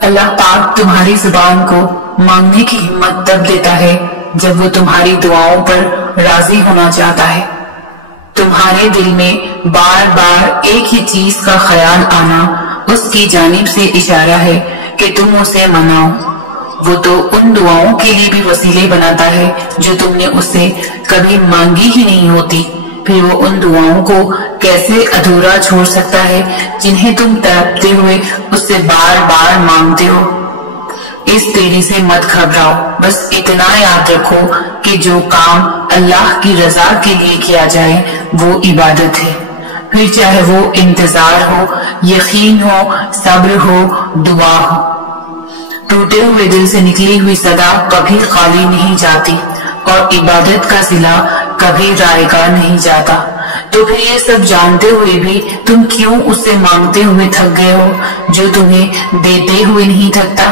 اللہ پاک تمہاری زبان کو مانگنے کی ہمت تب دیتا ہے جب وہ تمہاری دعاؤں پر راضی ہونا چاہتا ہے۔ تمہارے دل میں بار بار ایک ہی چیز کا خیال آنا اس کی جانب سے اشارہ ہے کہ تم اسے مناؤ۔ وہ تو ان دعاؤں کے لیے بھی وسیلے بناتا ہے جو تم نے اس سے کبھی مانگی ہی نہیں ہوتی، پھر وہ ان دعاؤں کو کیسے ادھورا چھوڑ سکتا ہے جنہیں تم تڑپتے ہوئے اس سے بار بار مانگتے ہو۔ اس دیری سے مت گھبراؤ، بس اتنا یاد رکھو کہ جو کام اللہ کی رضا کے لیے کیا جائے وہ عبادت ہے، پھر چاہے وہ انتظار ہو، یقین ہو، صبر ہو، دعا ہو۔ ٹوٹے ہوئے دل سے نکلی ہوئی صدا کبھی خالی نہیں جاتی اور عبادت کا صلہ کبھی رائگاں نہیں جاتا۔ تو پھر یہ سب جانتے ہوئے بھی تم کیوں اس سے مانگتے ہوئے تھک گئے ہو جو تمہیں دیتے ہوئے نہیں تھکتا؟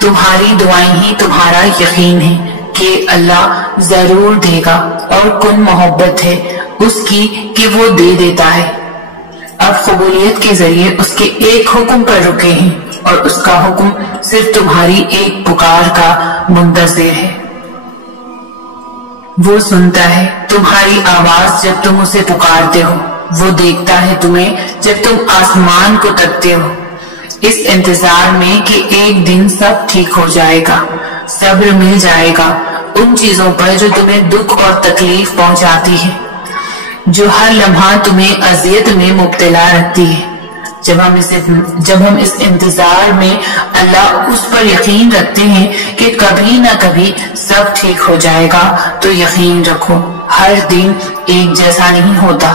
تمہاری دعائیں ہی تمہارا یقین ہے کہ اللہ ضرور دے گا، اور کن محبت ہے اس کی کہ وہ دے دیتا ہے۔ اب قبولیت کے ذریعے اس کے ایک حکم پر رکے ہیں، اور اس کا حکم صرف تمہاری ایک پکار کا منتظر ہے۔ وہ سنتا ہے تمہاری آواز جب تم اسے پکارتے ہو، وہ دیکھتا ہے تمہیں جب تم آسمان کو تکتے ہو، اس انتظار میں کہ ایک دن سب ٹھیک ہو جائے گا، صبر مل جائے گا ان چیزوں پر جو تمہیں دکھ اور تکلیف پہنچاتی ہے، جو ہر لمحہ تمہیں اذیت میں مبتلا رکھتی ہے۔ جب ہم اس انتظار میں اللہ اس پر یقین رکھتے ہیں کہ کبھی نہ کبھی سب ٹھیک ہو جائے گا، تو یقین رکھو ہر دن ایک جیسا نہیں ہوتا۔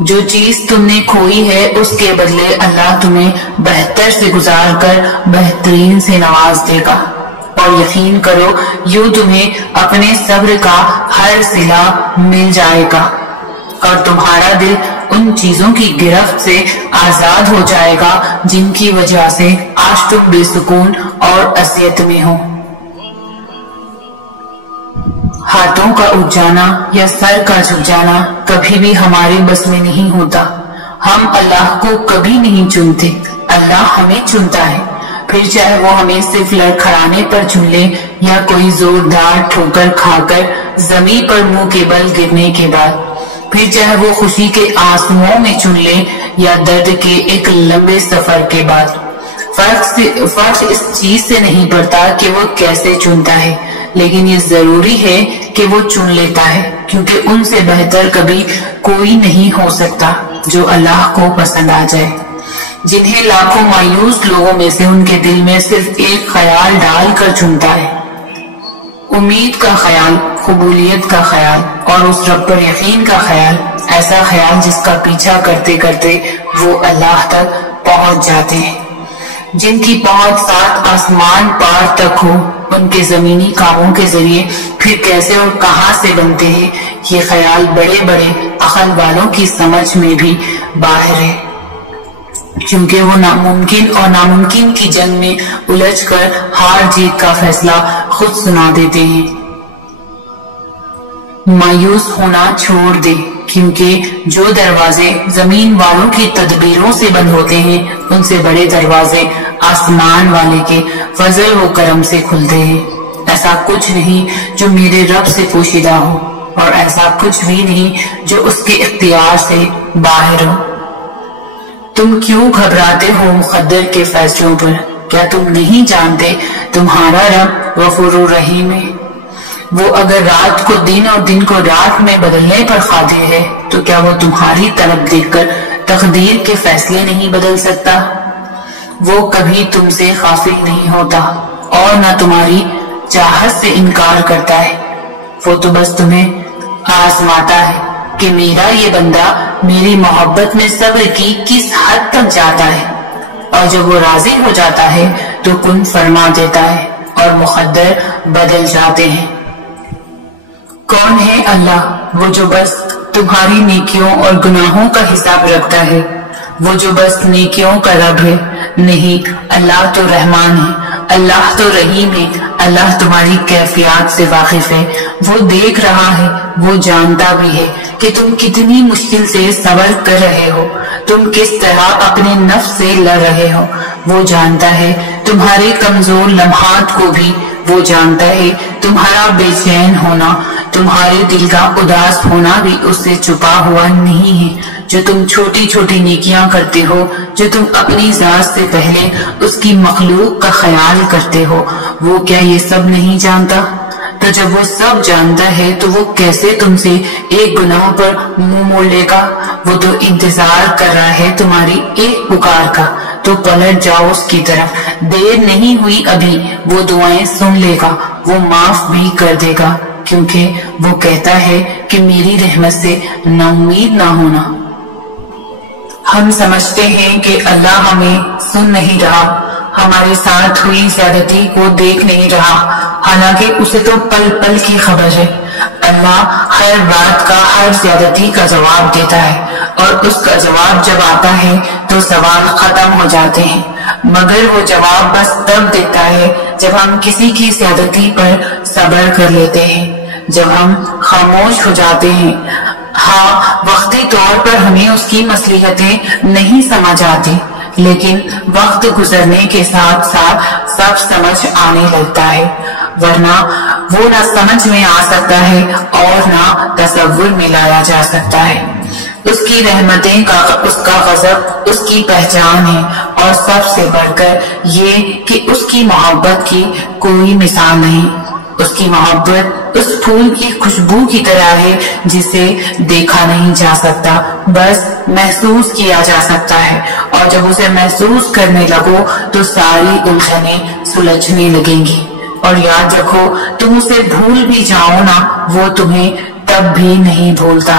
جو چیز تم نے کھوئی ہے اس کے بدلے اللہ تمہیں بہتر سے گزار کر بہترین سے نواز دے گا، اور یقین کرو یوں تمہیں اپنے صبر کا ہر صلہ مل جائے گا، اور تمہارا دل ان چیزوں کی گرفت سے آزاد ہو جائے گا جن کی وجہ سے آج تم بے سکون اور اذیت میں ہو۔ ہاتھوں کا اٹھ جانا یا سر کا جھک جانا کبھی بھی ہمارے بس میں نہیں ہوتا۔ ہم اللہ کو کبھی نہیں چنتے، اللہ ہمیں چنتا ہے، پھر چاہے وہ ہمیں صرف لڑکھڑانے پر چن لے یا کوئی زوردار ٹھوکر کھا کر زمین پر منہ کے بل گرنے کے بعد، پھر چاہے وہ خوشی کے آنسوؤں میں چن لے یا درد کے ایک لمبے سفر کے بعد۔ فرق اس چیز سے نہیں پڑتا کہ وہ کیسے چنتا ہے، لیکن یہ ضروری ہے کہ وہ چن لیتا ہے، کیونکہ ان سے بہتر کبھی کوئی نہیں ہو سکتا جو اللہ کو پسند آ جائے، جنہیں لاکھوں مایوس لوگوں میں سے ان کے دل میں صرف ایک خیال ڈال کر چنتا ہے، امید کا خیال، قبولیت کا خیال اور اس رب پر یقین کا خیال، ایسا خیال جس کا پیچھا کرتے کرتے وہ اللہ تک پہنچ جاتے ہیں، جن کی پہنچ 7 آسمان پار تک ہو۔ ان کے زمینی کاموں کے ذریعے پھر کیسے اور کہاں سے بنتے ہیں، یہ خیال بڑے بڑے عقل والوں کی سمجھ میں بھی باہر ہے، کیونکہ وہ ناممکن کی جنگ میں الجھ کر ہار جیت کا فیصلہ خود سنا دیتے ہیں۔ مایوس ہونا چھوڑ دے، کیونکہ جو دروازے زمین والوں کی تدبیروں سے بند ہوتے ہیں ان سے بڑے دروازے آسمان والے کے فضل و کرم سے کھلتے ہیں۔ ایسا کچھ نہیں جو میرے رب سے پوشیدہ ہو، اور ایسا کچھ بھی نہیں جو اس کے اختیار سے باہر ہو۔ تم کیوں گھبراتے ہو مقدر کے فیصلوں پر؟ کیا تم نہیں جانتے تمہارا رب غفور الرحیم ہے؟ وہ اگر رات کو دن اور دن کو رات میں بدلنے پر قادر ہے تو کیا وہ تمہاری طلب دیکھ کر تقدیر کے فیصلے نہیں بدل سکتا؟ وہ کبھی تم سے غافل نہیں ہوتا اور نہ تمہاری چاہت سے انکار کرتا ہے، وہ تو بس تمہیں آزماتا ہے کہ میرا یہ بندہ میری محبت میں صبر کی کس حد تک جاتا ہے، اور جب وہ راضی ہو جاتا ہے تو کن فرما دیتا ہے اور مقدر بدل جاتے ہیں۔ کون ہے اللہ؟ وہ جو بس تمہاری نیکیوں اور گناہوں کا حساب رکھتا ہے، وہ جو بس نیکیوں کا رب ہے۔ نہیں، اللہ تو رحمان ہے، اللہ تو رحیم ہے، اللہ تمہاری کیفیات سے واقف ہے، وہ دیکھ رہا ہے، وہ جانتا بھی ہے کہ تم کتنی مشکل سے صبر کر رہے ہو، تم کس طرح اپنے نفس سے لڑ رہے ہو، وہ جانتا ہے تمہارے کمزور لمحات کو بھی، وہ جانتا ہے تمہارا بے چین ہونا، تمہارے دل کا اداس ہونا بھی اس سے چھپا ہوا نہیں ہے۔ جو تم چھوٹی چھوٹی نیکیاں کرتے ہو، جو تم اپنی ذات سے پہلے اس کی مخلوق کا خیال کرتے ہو، وہ کیا یہ سب نہیں جانتا؟ تو جب وہ سب جانتا ہے تو وہ کیسے تم سے ایک گناہ پر منہ موڑ لے گا؟ وہ تو انتظار کر رہا ہے تمہاری ایک پکار کا، تو پلٹ جاؤ اس کی طرف، دیر نہیں ہوئی ابھی، وہ دعائیں سن لے گا، وہ معاف بھی کر دے گا، کیونکہ وہ کہتا ہے کہ میری رحمت سے نا امید نہ ہونا۔ ہم سمجھتے ہیں کہ اللہ ہمیں سن نہیں رہا، ہمارے ساتھ ہوئی زیادتی کو دیکھ نہیں رہا، حالانکہ اسے تو پل پل کی خبر ہے۔ اللہ ہر بات کا، ہر زیادتی کا جواب دیتا ہے، اور اس کا جواب جب آتا ہے تو سوال ختم ہو جاتے ہیں، مگر وہ جواب بس تب دیتا ہے جب ہم کسی کی زیادتی پر صبر کر لیتے ہیں، جب ہم خاموش ہو جاتے ہیں۔ ہاں، وقتی طور پر ہمیں اس کی مصلحتیں نہیں سمجھ آتی، لیکن وقت گزرنے کے ساتھ ساتھ سب سمجھ آنے لگتا ہے، ورنہ وہ نہ سمجھ میں آ سکتا ہے اور نہ تصور میں لایا جا سکتا ہے۔ اس کی رحمتیں کا، اس کا غضب اس کی پہچان ہے، اور سب سے بڑھ کر یہ کہ اس کی محبت کی کوئی مثال نہیں۔ اس کی محبت اس پھول کی خوشبو کی طرح ہے جسے دیکھا نہیں جا سکتا، بس محسوس کیا جا سکتا ہے، اور جب اسے محسوس کرنے لگو تو ساری الجھنیں سلجھنے لگیں گی۔ اور یاد رکھو، تم اسے بھول بھی جاؤ نا، وہ تمہیں تب بھی نہیں بھولتا۔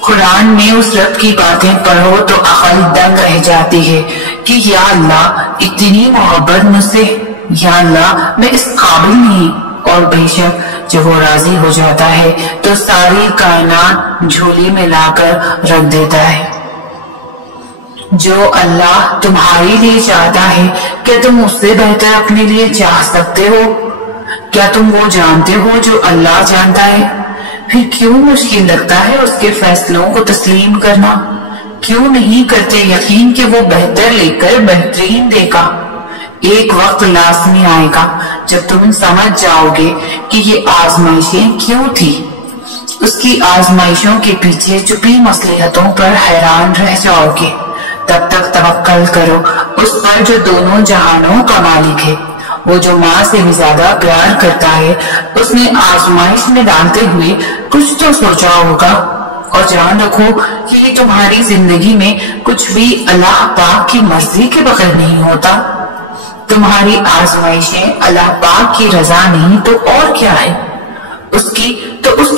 قرآن میں اس رب کی باتیں پڑھو تو عقل دنگ رہ جاتی ہے کہ یا اللہ اتنی محبت مجھ سے، یا اللہ میں اس قابل نہیں، اور بے شک جب وہ راضی ہو جاتا ہے تو ساری کائنات جھولی میں لا کر رکھ دیتا ہے۔ جو اللہ تمہارے لیے چاہتا ہے، کیا تم اس سے بہتر اپنے لیے چاہ سکتے ہو؟ کیا تم وہ جانتے ہو جو اللہ جانتا ہے؟ پھر کیوں مشکل لگتا ہے اس کے فیصلوں کو تسلیم کرنا؟ کیوں نہیں کرتے یقین کہ وہ بہتر لے کر بہترین دے گا؟ ایک وقت لازمی آئے گا جب تم سمجھ جاؤ گے کہ یہ آزمائشیں کیوں تھی۔ اس کی آزمائشوں کے پیچھے چھپی مصلحتوں پر حیران رہ جاؤ گے۔ تب تک توکل کرو اس پر جو دونوں جہانوں کا مالک ہے۔ وہ جو ماں سے بھی زیادہ پیار کرتا ہے، اس نے آزمائش میں ڈالتے ہوئے کچھ تو سوچا ہوگا، اور جان رکھو کہ یہ تمہاری زندگی میں کچھ بھی اللہ پاک کی مرضی کے بغیر نہیں ہوتا۔ تمہاری آزمائشیں اللہ پاک کی رضا نہیں تو اور کیا ہے؟ اس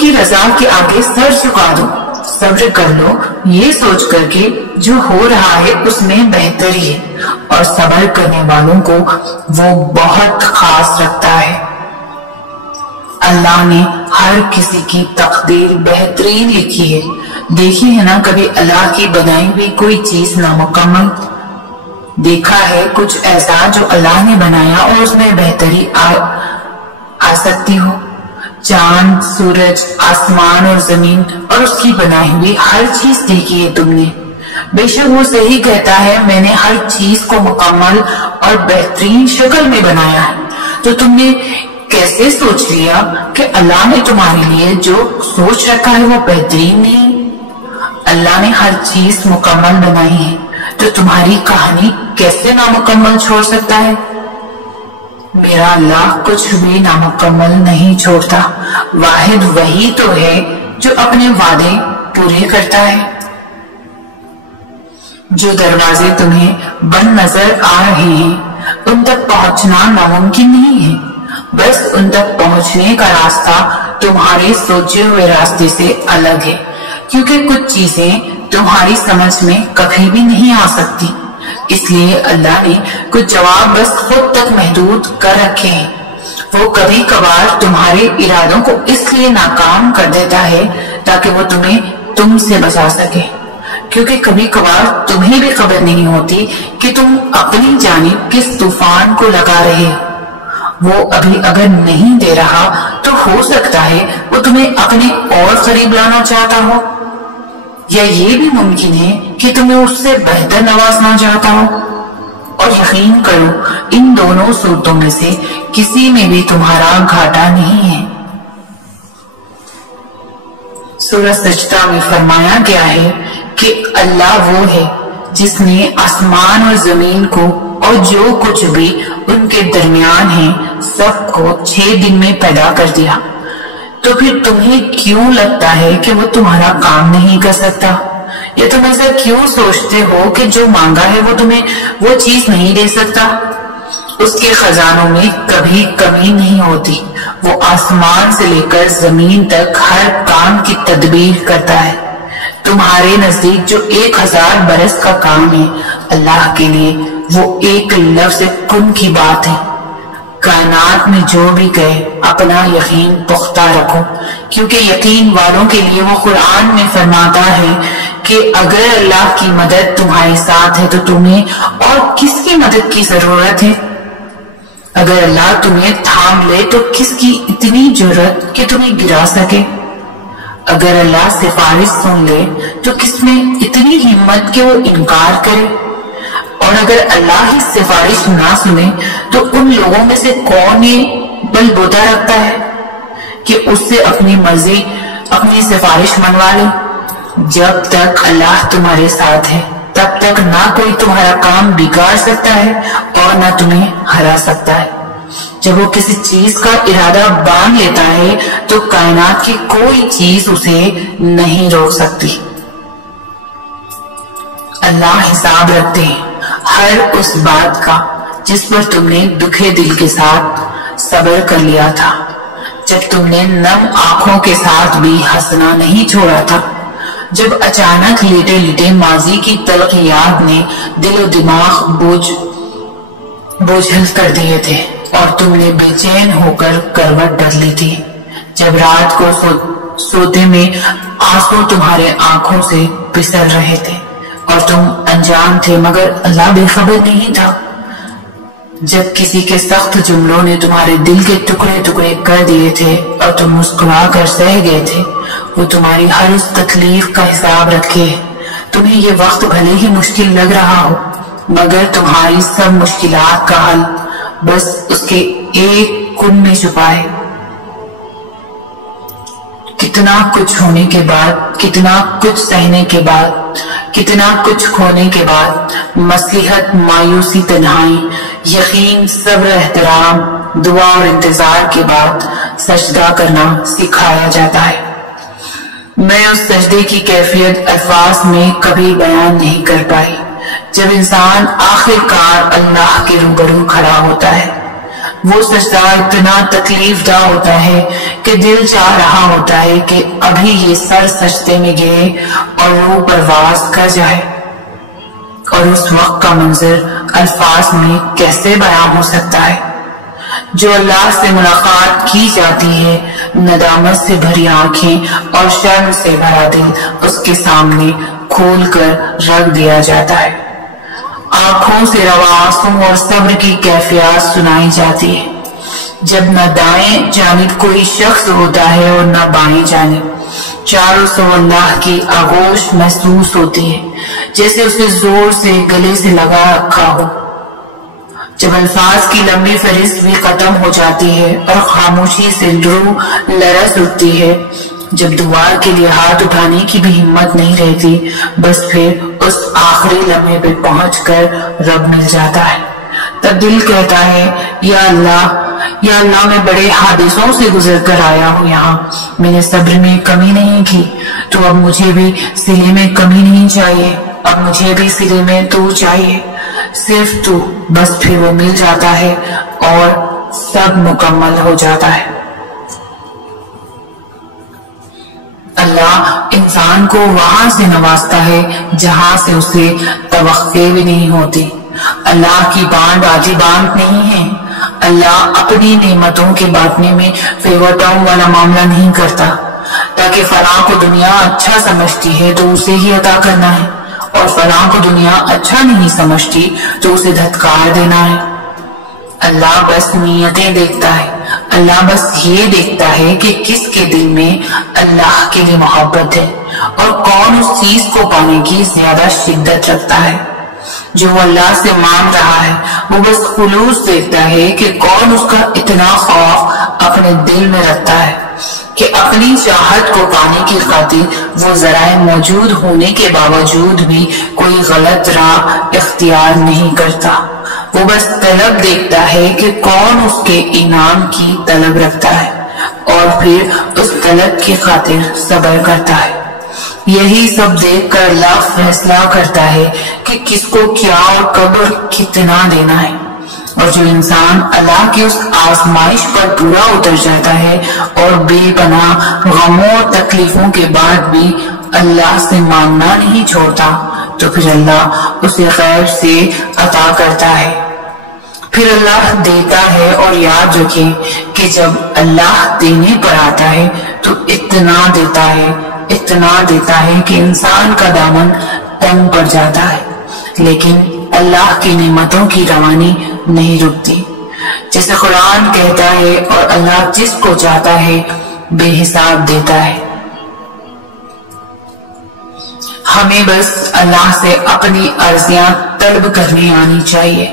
کی رضا کے آگے سر جھکا دو، صبر کر لو یہ سوچ کر کے جو ہو رہا ہے اس میں بہتری ہے، اور صبر کرنے والوں کو وہ بہت خاص رکھتا ہے۔ اللہ نے ہر کسی کی تقدیر بہترین لکھی ہے۔ دیکھی ہے نا کبھی اللہ کی بنائی ہوئی کوئی چیز نامکمل؟ دیکھا ہے کچھ ایسا جو اللہ نے بنایا اور اس میں بہتری آ سکتی ہو؟ چاند، سورج، آسمان اور زمین اور اس کی بنائی ہوئی ہر چیز دیکھی ہے تم نے۔ بے شک وہ صحیح کہتا ہے، میں نے ہر چیز کو مکمل اور بہترین شکل میں بنایا ہے۔ تو تم نے کیسے سوچ لیا کہ اللہ نے تمہارے لیے جو سوچ رکھا ہے وہ بہترین نہیں؟ اللہ نے ہر چیز مکمل بنائی ہے، تو تمہاری کہانی کیسے نامکمل چھوڑ سکتا ہے؟ میرا اللہ کچھ بھی نامکمل نہیں چھوڑتا۔ واحد وہی تو ہے جو اپنے وعدے پورے کرتا ہے۔ جو دروازے تمہیں بند نظر آ رہے ہیں ان تک پہنچنا ناممکن نہیں ہے، بس ان تک پہنچنے کا راستہ تمہارے سوچے ہوئے راستے سے الگ ہے، کیونکہ کچھ چیزیں تمہاری سمجھ میں کبھی بھی نہیں آ سکتی۔ اس لیے اللہ نے کچھ جواب بس خود تک محدود کر رکھے ہیں۔ وہ کبھی کبھار تمہارے ارادوں کو اس لیے ناکام کر دیتا ہے تاکہ وہ تمہیں تم سے بچا سکے، کیونکہ کبھی کبھار تمہیں بھی خبر نہیں ہوتی کہ تم اپنی جانب کس طوفان کو لگا رہے ہو۔ وہ ابھی اگر نہیں دے رہا تو ہو سکتا ہے وہ تمہیں اپنے اور قریب لانا چاہتا ہو، یا یہ بھی ممکن ہے کہ تمہیں اس سے بہتر نوازنا چاہتا ہو۔ اور یقین کرو ان دونوں صورتوں میں سے کسی میں بھی تمہارا گھاٹا نہیں ہے۔ سورہ سجدہ میں فرمایا گیا ہے کہ اللہ وہ ہے جس نے آسمان اور زمین کو اور جو کچھ بھی ان کے درمیان ہے سب کو 6 دن میں پیدا کر دیا۔ تو پھر تمہیں کیوں لگتا ہے کہ وہ تمہارا کام نہیں کر سکتا؟ یا تم ایسا کیوں سوچتے ہو کہ جو مانگا ہے وہ تمہیں وہ چیز نہیں دے سکتا؟ اس کے خزانوں میں کبھی کمی نہیں ہوتی، وہ آسمان سے لے کر زمین تک ہر کام کی تدبیر کرتا ہے۔ تمہارے نزدیک جو 1000 برس کا کام ہے، اللہ کے لیے وہ ایک لفظ کن کی بات ہے۔ کائنات میں جو بھی کہے اپنا یقین پختہ رکھو، کیونکہ یقین والوں کے لیے وہ قرآن میں فرماتا ہے کہ اگر اللہ کی مدد تمہارے ساتھ ہے تو تمہیں اور کس کی مدد کی ضرورت ہے؟ اگر اللہ تمہیں تھام لے تو کس کی اتنی جرأت کہ تمہیں گرا سکے؟ اگر اللہ سفارش سن لے تو کس میں اتنی ہمت کہ وہ انکار کرے؟ اور اگر اللہ ہی سفارش نہ سنے تو ان لوگوں میں سے کون یہ بل بوتا رکھتا ہے کہ اس سے اپنی مرضی اپنی سفارش منوا لے؟ جب تک اللہ تمہارے ساتھ ہے تب تک نہ کوئی تمہارا کام بگاڑ سکتا ہے اور نہ تمہیں ہرا سکتا ہے۔ جب وہ کسی چیز کا ارادہ باندھ لیتا ہے تو کائنات کی کوئی چیز اسے نہیں روک سکتی۔ اللہ حساب رکھتے ہیں ہر اس بات کا جس پر تم نے دکھے دل کے ساتھ صبر کر لیا تھا، جب تم نے نم آنکھوں کے ساتھ بھی ہنسنا نہیں چھوڑا تھا، جب اچانک لیٹے لیٹے ماضی کی تلخ یاد نے دل و دماغ بوجھل کر دیے تھے اور تم نے بے چین ہو کر کروٹ بدلی تھی، جب رات کو سوتے میں آنسو تمہارے آنکھوں سے پسر رہے تھے اور تم انجان تھے مگر اللہ بے خبر نہیں تھا، جب کسی کے سخت جملوں نے تمہارے دل کے ٹکڑے ٹکڑے کر دیے تھے اور تم مسکرا کر سہ گئے تھے، وہ تمہاری ہر اس تکلیف کا حساب رکھے۔ تمہیں یہ وقت بھلے ہی مشکل لگ رہا ہو مگر تمہاری سب مشکلات کا حل بس اس کے ایک کن میں چھپا ہے۔ کتنا کچھ ہونے کے بعد، کتنا کچھ سہنے کے بعد، کتنا کچھ کھونے کے بعد، مصلحت، مایوسی، تنہائی، یقین، صبر، احترام، دعا اور انتظار کے بعد سجدہ کرنا سکھایا جاتا ہے۔ میں اس سجدے کی کیفیت الفاظ میں کبھی بیان نہیں کر پائی۔ جب انسان آخر کار اللہ کے روبرو کھڑا ہوتا ہے، وہ سجدہ اتنا تکلیف دہ ہوتا ہے کہ دل چاہ رہا ہوتا ہے کہ ابھی یہ سر سجدے میں گرے اور روح پرواز کر جائے، اور اس وقت کا منظر الفاظ میں کیسے بیان ہو سکتا ہے؟ جو اللہ سے ملاقات کی جاتی ہے، ندامت سے بھری آنکھیں اور شرم سے بھرا دل اس کے سامنے کھول کر رکھ دیا جاتا ہے۔ آنکھوں سے روا آنسو اور صبر کی کیفیات سنائی جاتی ہے، جب نہ دائیں جانب کوئی شخص ہوتا ہے اور نہ بائیں جانب، چاروں سو اللہ کی آغوش محسوس ہوتی ہے جیسے اسے زور سے گلے سے لگا رکھا ہو۔ جب الفاظ کی لمبی فہرست بھی ختم ہو جاتی ہے اور خاموشی سے روح لرز اٹھتی ہے، جب دعا کے لیے ہاتھ اٹھانے کی بھی ہمت نہیں رہتی، بس پھر اس آخری لمحے پہ پہنچ کر رب مل جاتا ہے، تب دل کہتا ہے یا اللہ میں بڑے حادثوں سے گزر کر آیا ہوں یہاں، میں نے صبر میں کمی نہیں کی، تو اب مجھے بھی سلے میں کمی نہیں چاہیے، اب مجھے بھی سلے میں تو چاہیے، صرف تو، بس پھر وہ مل جاتا ہے اور سب مکمل ہو جاتا ہے۔ اللہ انسان کو وہاں سے نوازتا ہے جہاں سے اسے توقع بھی نہیں ہوتی۔ اللہ کی بانٹ آدھی بانٹ نہیں ہے۔ اللہ اپنی نعمتوں کے بانٹنے میں فیور ٹاؤن والا معاملہ نہیں کرتا، تاکہ فلاں کو دنیا اچھا سمجھتی ہے تو اسے ہی عطا کرنا ہے، اور فلاں کو دنیا اچھا نہیں سمجھتی تو اسے دھتکار دینا ہے۔ اللہ بس نیتیں دیکھتا ہے، اللہ بس یہ دیکھتا ہے کہ کس کے دل میں اللہ کے لیے محبت ہے اور کون اس چیز کو پانے کی زیادہ شدت رکھتا ہے۔ جو وہ اللہ سے مانگ رہا ہے وہ بس خلوص دیکھتا ہے کہ کون اس کا اتنا خوف اپنے دل میں رکھتا ہے کہ اپنی چاہت کو پانے کی خاطر وہ ذرائع موجود ہونے کے باوجود بھی کوئی غلط راہ اختیار نہیں کرتا۔ وہ بس طلب دیکھتا ہے کہ کون اس کے انعام کی طلب رکھتا ہے اور پھر اس طلب کی خاطر صبر کرتا ہے۔ یہی سب دیکھ کر اللہ فیصلہ کرتا ہے کہ کس کو کیا اور کب اور کتنا دینا ہے، اور جو انسان اللہ کی اس آزمائش پر پورا اتر جاتا ہے اور بے پناہ غموں اور تکلیفوں کے بعد بھی اللہ سے مانگنا نہیں چھوڑتا تو پھر اللہ اسے خیر سے عطا کرتا ہے، پھر اللہ دیتا ہے۔ اور یاد رکھیں کہ جب اللہ دینے پر آتا ہے تو اتنا دیتا ہے کہ انسان کا دامن تنگ پڑ جاتا ہے، لیکن اللہ کی نعمتوں کی روانی نہیں رکتی، جیسے قرآن کہتا ہے، اور اللہ جس کو چاہتا ہے بے حساب دیتا ہے۔ ہمیں بس اللہ سے اپنی عرضیاں طلب کرنی آنی چاہیے،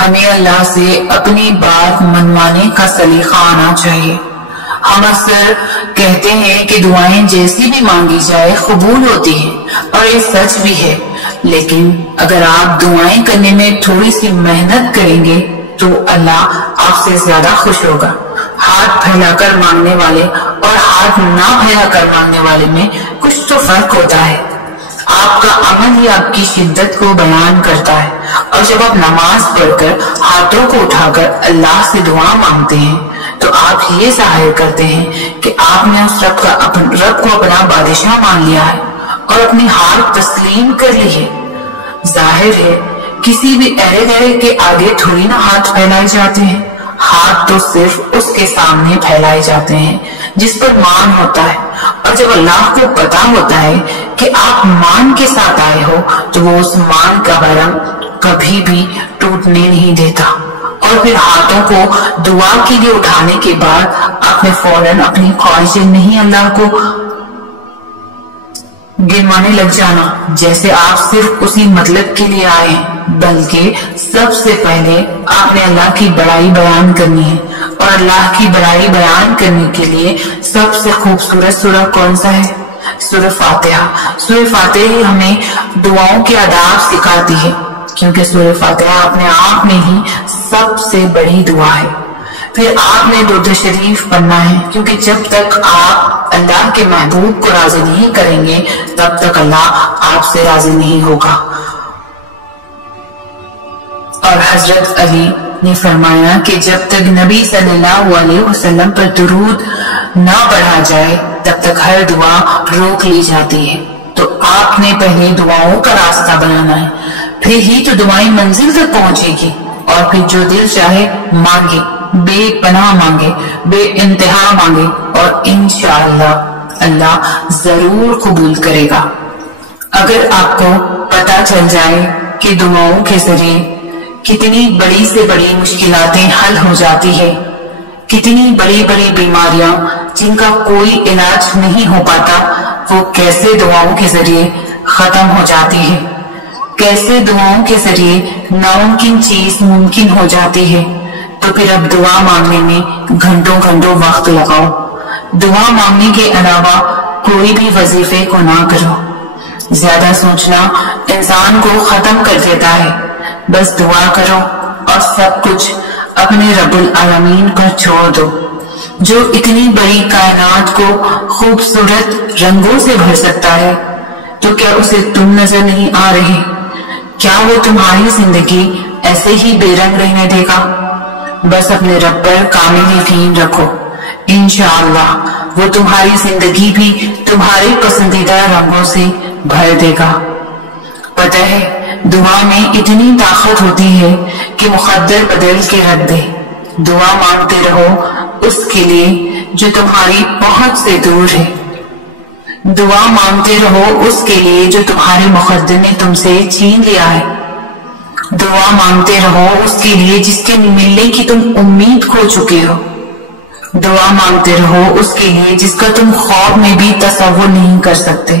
ہمیں اللہ سے اپنی بات منوانے کا سلیقہ آنا چاہیے۔ ہم اکثر کہتے ہیں کہ دعائیں جیسی بھی مانگی جائے قبول ہوتی ہیں، اور یہ سچ بھی ہے، لیکن اگر آپ دعائیں کرنے میں تھوڑی سی محنت کریں گے تو اللہ آپ سے زیادہ خوش ہوگا۔ ہاتھ پھیلا کر مانگنے والے اور ہاتھ نہ پھیلا کر مانگنے والے میں کچھ تو فرق ہوتا ہے۔ آپ کا عمل ہی آپ کی شدت کو بیان کرتا ہے، اور جب آپ نماز پڑھ کر ہاتھوں کو اٹھا کر اللہ سے دعا مانگتے ہیں تو آپ یہ ظاہر کرتے ہیں کہ آپ نے اس رب کو اپنا بادشاہ مان لیا ہے اور اپنی ہار تسلیم کر لی ہے۔ ظاہر ہے کسی بھی ایرے گہرے کے آگے تھوڑی نہ ہاتھ پھیلائے جاتے ہیں، ہاتھ تو صرف اس کے سامنے پھیلائے جاتے ہیں جس پر مان ہوتا ہے، اور جب اللہ کو پتا ہوتا ہے کہ آپ مان کے ساتھ آئے ہو تو وہ اس مان کا بھرم کبھی بھی ٹوٹنے نہیں دیتا، اور پھر ہاتھوں کو دعا کے لیے اٹھانے کے بعد آپ نے فوراً اپنی خواہشیں نہیں اللہ کو گنوانے لگ جانا جیسے آپ صرف اسی مطلب کے لیے آئے ہیں، بلکہ سب سے پہلے آپ نے اللہ کی بڑائی بیان کرنی ہے، اور اللہ کی بڑائی بیان کرنے کے لیے سب سے خوبصورت سورہ کون سا ہے؟ سورہ فاتحہ۔ سورہ فاتحہ ہمیں دعاؤں کے آداب سکھاتی ہے، کیونکہ سورہ فاتحہ اپنے آپ میں ہی سب سے بڑی دعا ہے۔ پھر آپ نے درود شریف پڑھنا ہے، کیونکہ جب تک آپ اللہ کے محبوب کو راضی نہیں کریں گے تب تک اللہ آپ سے راضی نہیں ہوگا۔ اور حضرت علی نے فرمایا کہ جب تک نبی صلی اللہ علیہ وسلم پر درود نہ پڑھا جائے تب تک ہر دعا روک لی جاتی ہے۔ تو آپ نے پہلے دعاؤں کا راستہ بنانا ہے، پھر ہی تو دعائیں منزل تک پہنچے گی، اور پھر جو دل چاہے مانگے، بے پناہ مانگے، بے انتہا مانگے، اور انشاءاللہ اللہ ضرور قبول کرے گا۔ اگر آپ کو پتا چل جائے کہ دعاؤں کے ذریعے کتنی بڑی سے بڑی مشکلاتیں حل ہو جاتی ہے، کتنی بڑی بڑی بیماریاں جن کا کوئی علاج نہیں ہو پاتا وہ کیسے دعاؤں کے ذریعے ختم ہو جاتی ہے، کیسے دعاؤں کے ذریعے ناممکن چیز ممکن ہو جاتی ہے، تو پھر اب دعا مانگنے میں گھنٹوں گھنٹوں وقت لگاؤ۔ دعا مانگنے کے علاوہ کوئی بھی وظیفے کو نہ کرو، زیادہ سوچنا انسان کو ختم کر دیتا ہے۔ بس دعا کرو اور سب کچھ اپنے رب العالمین پر چھوڑ دو، جو اتنی بڑی کائنات کو خوبصورت رنگوں سے بھر سکتا ہے۔ تو کیا اسے تم نظر نہیں آ رہے؟ کیا وہ تمہاری زندگی ایسے ہی بے رنگ رہنے دے گا؟ بس اپنے رب پر کامل یقین رکھو، انشاءاللہ وہ تمہاری زندگی بھی تمہارے پسندیدہ رنگوں سے بھر دے گا۔ پتہ ہے دعا میں اتنی طاقت ہوتی ہے کہ مقدر بدل کے رکھ دے۔ دعا مانگتے رہو اس کے لیے جو تمہاری پہنچ سے دور ہے، دعا مانگتے رہو اس کے لیے جو تمہارے مقدر نے تم سے چھین لیا ہے، دعا مانگتے رہو اس کے لیے جس کے ملنے کی تم امید کھو چکے ہو، دعا مانگتے رہو اس کے لیے جس کا تم خواب میں بھی تصور نہیں کر سکتے،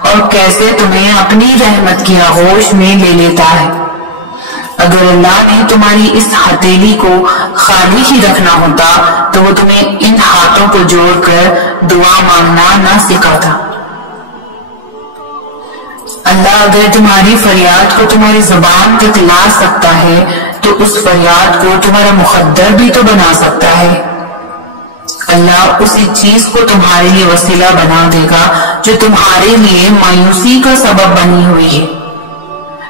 اور کیسے تمہیں اپنی رحمت کی آغوش میں لے لیتا ہے۔ اگر اللہ نے تمہاری اس ہتھیلی کو خالی ہی رکھنا ہوتا تو وہ تمہیں ان ہاتھوں کو جوڑ کر دعا مانگنا نہ سکھاتا۔ اللہ اگر تمہاری فریاد کو تمہاری زبان تک لا سکتا ہے تو اس فریاد کو تمہارا مقدر بھی تو بنا سکتا ہے۔ اللہ اسی چیز کو تمہارے لیے وسیلہ بنا دے گا جو تمہارے لیے مایوسی کا سبب بنی ہوئی ہے۔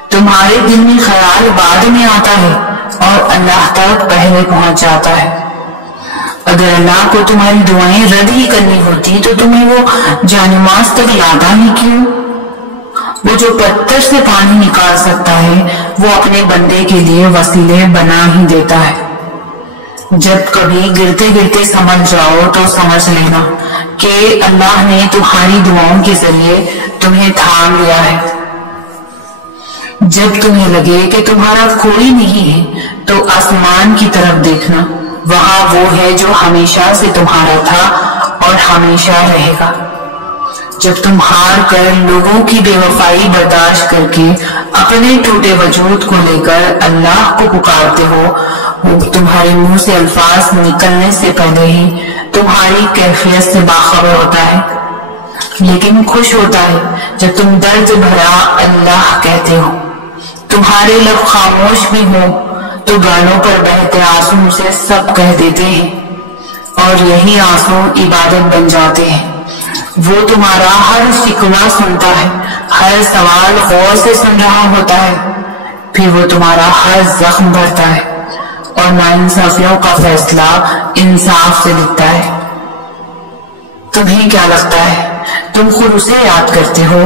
تمہارے دل میں خیال بعد میں آتا ہے اور اللہ تک پہلے پہنچ جاتا ہے۔ اگر اللہ کو تمہاری دعائیں رد ہی کرنی ہوتی تو تمہیں وہ جانماز تک لاتا ہی کیوں؟ وہ جو پتھر سے پانی نکال سکتا ہے وہ اپنے بندے کے لیے وسیلے بنا ہی دیتا ہے۔ جب کبھی گرتے گرتے سمجھ جاؤ تو سمجھ لینا کہ اللہ نے تمہاری دعاؤں کے ذریعے تمہیں تھام لیا ہے۔ جب تمہیں لگے کہ تمہارا کوئی نہیں ہے تو آسمان کی طرف دیکھنا، وہاں وہ ہے جو ہمیشہ سے تمہارا تھا اور ہمیشہ رہے گا۔ جب تم ہار کر لوگوں کی بے وفائی برداشت کر کے اپنے ٹوٹے وجود کو لے کر اللہ کو پکارتے ہو، وہ تمہارے منہ سے الفاظ نکلنے سے پہلے ہی تمہاری کیفیت سے باخبر ہوتا ہے، لیکن خوش ہوتا ہے جب تم درد بھرا اللہ کہتے ہو۔ تمہارے لب خاموش بھی ہو تو گالوں پر بہتے آنسو سے سب کہہ دیتے ہیں اور یہی آنسو عبادت بن جاتے ہیں۔ وہ تمہارا ہر شکوہ سنتا ہے، ہر سوال غور سے سن رہا ہوتا ہے، پھر وہ تمہارا ہر زخم بھرتا ہے اور ناانصافیوں کا فیصلہ انصاف سے لکھتا ہے۔ تمہیں کیا لگتا ہے تم خود اسے یاد کرتے ہو،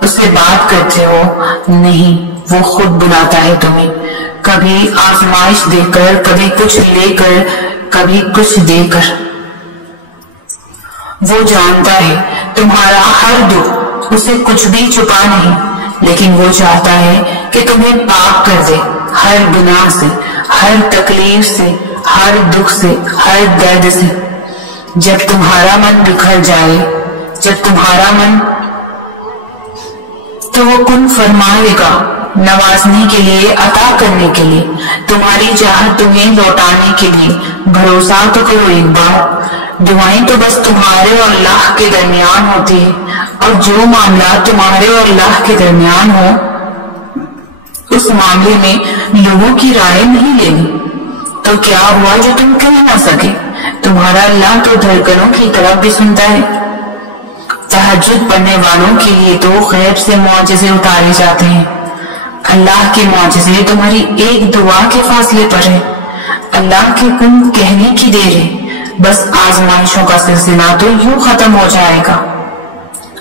اس سے بات کرتے ہو؟ نہیں، وہ خود بلاتا ہے تمہیں، کبھی آزمائش دے کر، کبھی کچھ لے کر، کبھی کچھ دے کر۔ وہ جانتا ہے تمہارا ہر دکھ، اسے کچھ بھی چھپا نہیں، لیکن وہ چاہتا ہے کہ تمہیں پاک کر دے ہر گناہ سے، ہر تکلیف سے، ہر دکھ سے، ہر درد سے۔ جب تمہارا من بکھر جائے، جب تمہارا من، تو وہ کن فرمائے گا نوازنے کے لیے، عطا کرنے کے لیے، تمہاری چاہت تمہیں لوٹانے کے لیے۔ بھروسہ تو کرو ایک بار، دعائیں تو بس تمہارے اور اللہ کے درمیان ہوتی ہے، اور جو معاملہ تمہارے اور اللہ کے درمیان ہو اس معاملے میں لوگوں کی رائے نہیں لینی۔ تو کیا ہوا جو تم کہہ نہ سکے؟ تمہارا اللہ تو دھڑکنوں کی طرف بھی سنتا ہے۔ تہجد پڑھنے والوں کے لیے تو غیب سے معجزے اتارے جاتے ہیں۔ اللہ کے معجزے تمہاری ایک دعا کے فاصلے پر ہیں۔ اللہ کے کن کہنے کی دیر ہے، بس آزمائشوں کا سلسلہ تو یوں ختم ہو جائے گا۔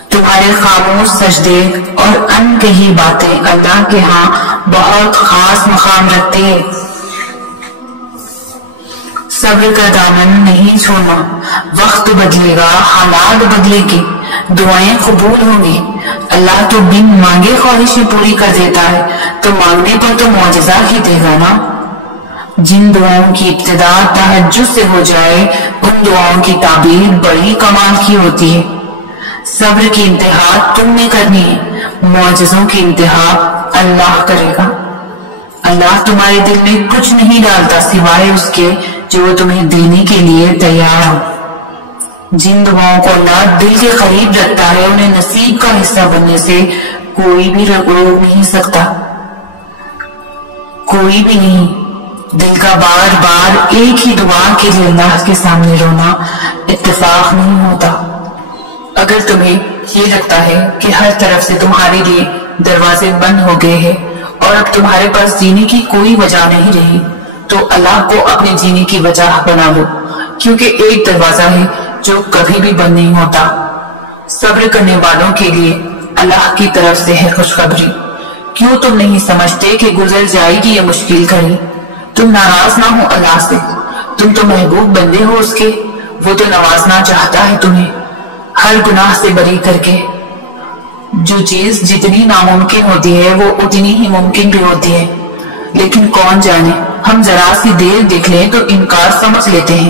تمہارے خاموش سجدے اور ان کہی باتیں اللہ کے ہاں بہت خاص مقام رکھتے ہیں۔ صبر کا دامن نہیں چھوڑنا، وقت بدلے گا، حالات بدلے گی، دعائیں قبول ہوں گی۔ اللہ تو بن مانگے خواہشیں پوری کر دیتا ہے، تو مانگنے پر تو معجزہ ہی دے گا نا۔ جن دعاؤں کی ابتدا تہجد سے ہو جائے ان دعاؤں کی تعبیر بڑی کمال کی ہوتی ہے۔ صبر کی انتہا تم نے کرنی ہے، معجزوں کی انتہا اللہ کرے گا۔ اللہ تمہارے دل میں کچھ نہیں ڈالتا سوائے اس کے جو وہ تمہیں دینے کے لیے تیار ہو۔ جن دعاؤں کو اللہ دل کے قریب رکھتا ہے انہیں نصیب کا حصہ بننے سے کوئی بھی روک نہیں سکتا، کوئی بھی نہیں۔ دل کا بار بار ایک ہی دعا کے لیے اللہ کے سامنے رونا اتفاق نہیں ہوتا۔ اگر تمہیں یہ لگتا ہے کہ ہر طرف سے تمہارے لیے دروازے بند ہو گئے ہیں اور اب تمہارے پاس جینے کی کوئی وجہ نہیں رہی، تو اللہ کو اپنے جینے کی وجہ بنا لو، کیونکہ ایک دروازہ ہے جو کبھی بھی بند نہیں ہوتا۔ صبر کرنے والوں کے لیے اللہ کی طرف سے ہے خوشخبری۔ کیوں تم نہیں سمجھتے کہ گزر جائے گی یہ مشکل گھڑی؟ تم ناراض نہ ہو اللہ سے، تم تو محبوب بندے ہو اس کے، وہ تو نوازنا چاہتا ہے تمہیں ہر گناہ سے بری کر کے۔ جو چیز جتنی ناممکن ہوتی ہے وہ اتنی ہی ممکن بھی ہوتی ہے، لیکن کون جانے ہم ذرا سی دیر دیکھ لیں تو انکار سمجھ لیتے ہیں۔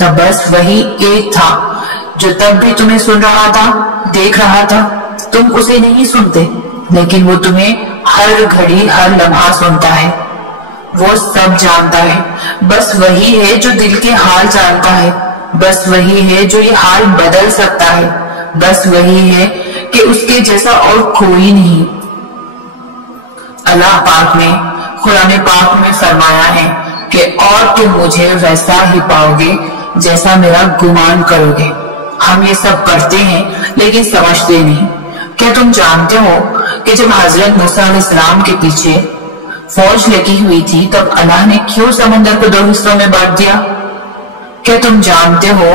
تب بس وہی ایک تھا جو تب بھی تمہیں سن رہا تھا، دیکھ رہا تھا۔ تم اسے نہیں سنتے، لیکن وہ تمہیں ہر گھڑی ہر لمحہ سنتا ہے، وہ سب جانتا ہے۔ بس وہی ہے جو دل کے حال جانتا ہے، بس وہی ہے جو یہ حال بدل سکتا ہے، بس وہی ہے کہ اس کے جیسا اور کوئی نہیں۔ اللہ پاک نے قرآن پاک میں فرمایا ہے کہ اور تم مجھے ویسا ہی پاؤ گے جیسا میرا گمان کرو گے۔ ہم یہ سب کرتے ہیں لیکن سمجھتے نہیں۔ کیا تم جانتے ہو کہ جب حضرت موسیٰ علیہ السلام کے پیچھے فوج لگی ہوئی تھی تب اللہ نے کیوں سمندر کو 2 حصوں میں بانٹ دیا؟ کیا تم جانتے ہو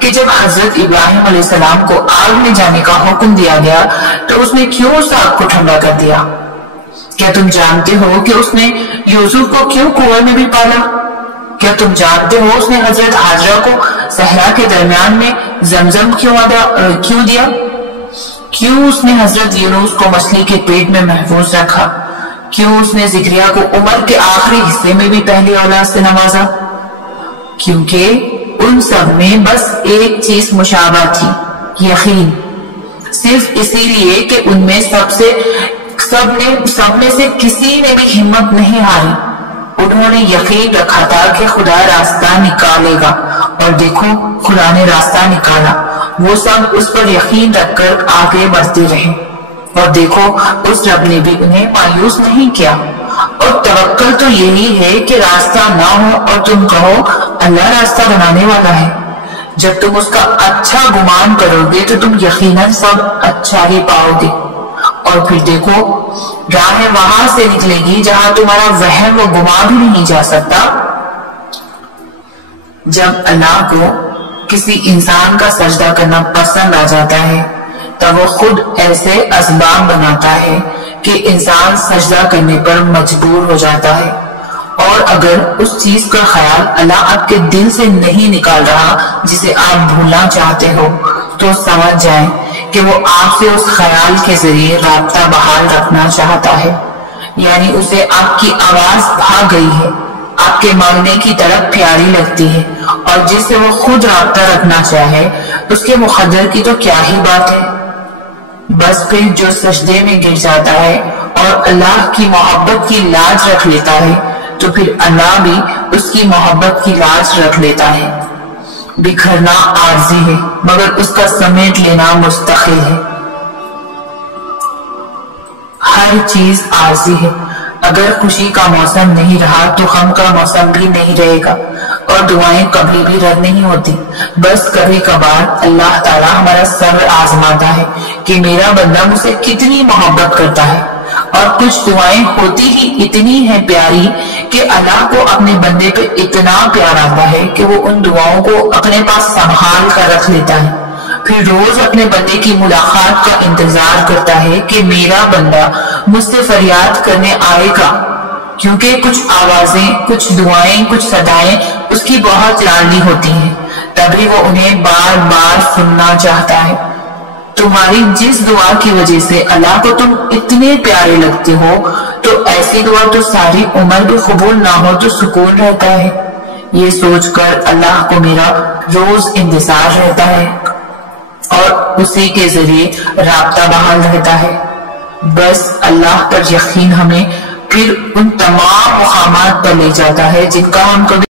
کہ جب حضرت ابراہیم علیہ السلام کو آگ میں جانے کا حکم دیا گیا تو اس نے کیوں اس آگ کو ٹھنڈا کر دیا؟ کیا تم جانتے ہو کہ اس نے یوسف کو کیوں کنویں میں بھی پالا؟ کیا تم جانتے ہو اس نے حضرت حاجرہ کو صحرا کے درمیان میں زمزم کیوں دیا؟ کیوں اس نے حضرت یونس کو مچھلی کے پیٹ میں محفوظ رکھا؟ کیوں اس نے زکریا کو عمر کے آخری حصے میں بھی پہلی اولاد سے نوازا؟ کیونکہ ان سب میں بس ایک چیز مشابہ تھی، یقین۔ صرف اسی لیے کہ ان میں سب میں سے کسی نے بھی ہمت نہیں ہاری۔ انہوں نے یقین رکھا تھا کہ خدا راستہ نکالے گا، اور دیکھو خدا نے راستہ نکالا۔ وہ سب اس پر یقین رکھ کر آگے بڑھتے رہے، اور دیکھو اس رب نے بھی انہیں مایوس نہیں کیا۔ اور توکل تو یہی ہے کہ راستہ نہ ہو اور تم کہو اللہ راستہ بنانے والا ہے۔ جب تم اس کا اچھا گمان کرو گے تو تم یقیناً سب اچھا ہی پاؤ گے۔ اور پھر دیکھو راہ وہاں سے نکلے گی جہاں تمہارا وہم و گمان بھی نہیں جا سکتا۔ جب اللہ کو کسی انسان کا سجدہ کرنا پسند آ جاتا ہے تب وہ خود ایسے اسباب بناتا ہے کہ انسان سجدہ کرنے پر مجبور ہو جاتا ہے۔ اور اگر اس چیز کا خیال اللہ آپ کے دل سے نہیں نکال رہا جسے آپ بھولنا چاہتے ہو تو سمجھ جائیں کہ وہ آپ سے اس خیال کے ذریعے رابطہ بحال رکھنا چاہتا ہے، یعنی اسے آپ کی آواز بھا گئی ہے، آپ کے مانگنے کی طرف پیاری لگتی ہے، اور جس سے وہ خود رابطہ رکھنا چاہے اس کے مقدر کی تو کیا ہی بات ہے۔ بس پھر جو سجدے میں گر جاتا ہے اور اللہ کی محبت کی لاج رکھ لیتا ہے تو پھر اللہ بھی اس کی محبت کی لاج رکھ لیتا ہے۔ بکھرنا عارضی ہے مگر اس کا سمیٹ لینا مستقل ہے۔ ہر چیز عارضی ہے۔ اگر خوشی کا موسم نہیں رہا تو غم کا موسم بھی نہیں رہے گا، اور دعائیں کبھی بھی رد نہیں ہوتی۔ بس کبھی کبھار اللہ تعالیٰ ہمارا صبر آزماتا ہے کہ میرا بندہ مجھ سے کتنی محبت کرتا ہے، اور کچھ دعائیں ہوتی ہی اتنی ہیں پیاری کہ اللہ کو اپنے بندے پہ اتنا پیار آتا ہے کہ وہ ان دعاؤں کو اپنے پاس سنبھال کر رکھ لیتا ہے۔ پھر روز اپنے بندے کی ملاقات کا انتظار کرتا ہے کہ میرا بندہ مجھ سے فریاد کرنے آئے گا، کیونکہ کچھ آوازیں، کچھ دعائیں، کچھ صدائیں اس کی بہت لاڈلی ہوتی ہیں، تبھی وہ انہیں بار بار سننا چاہتا ہے۔ تمہاری جس دعا کی وجہ سے اللہ کو تم اتنے پیارے لگتے ہو تو ایسی دعا تو ساری عمر بھی قبول نہ ہو تو سکون رہتا ہے۔ یہ سوچ کر اللہ کو میرا روز انتظار رہتا ہے اور اسی کے ذریعے رابطہ بحال رہتا ہے۔ بس اللہ پر یقین ہمیں پھر ان تمام مقامات پر لے جاتا ہے جن کا ہم کبھی